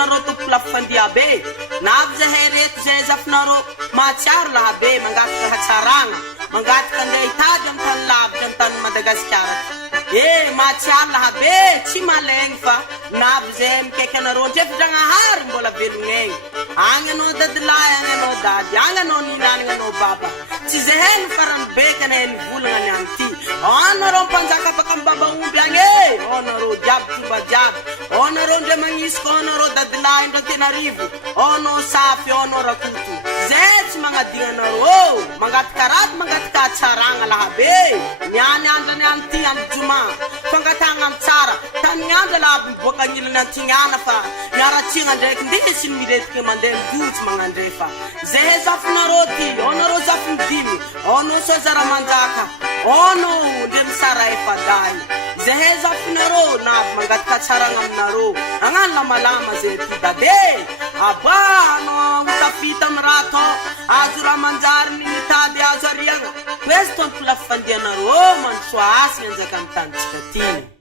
naro tompoko lafandia be navy zahay reto zay zafinaro mahatsiaro laha be mangataka hatsaragna mangataka andray hitady amy tany lavitra amy tany Madagasikara mahatsiaro laha be tsy malegny fa navy zay mikaiky anareo ndrefidragnahary mbola velogny agny anao dadilahy agny anao dady agny anao ninanagny anao baba tsy zahay ny farany bekana ny volagna any ty anareo mpanjaka afaka amy baba omby agny anareo jiaby tumba jiaby anareo ndre magnisiko anareo dadilahy ndre tena rivo anao safy anao rakoto zay tsy magnadigna anareo mangatika raty mangatika tsaragna laha be niany andrany any ty amy juma fangatagna amy tsara tany andra laha miboaka anilany antignana fa miaratsiagna ndraiky ndesy ny miletiky mandeha migotsy magnandrefa zay zafinareo ty anareo zafiny dimy anao sozara manjaka anao ndre misara efadahy zay zafinareo na mangatika tsaragna aminareo agnano lamalama zay ty dade aba anao utafita mirato azo raha manjary ny mitady azo ariagna presy tompoko lafandianareo mansoasy anjaka amy tanitsika ty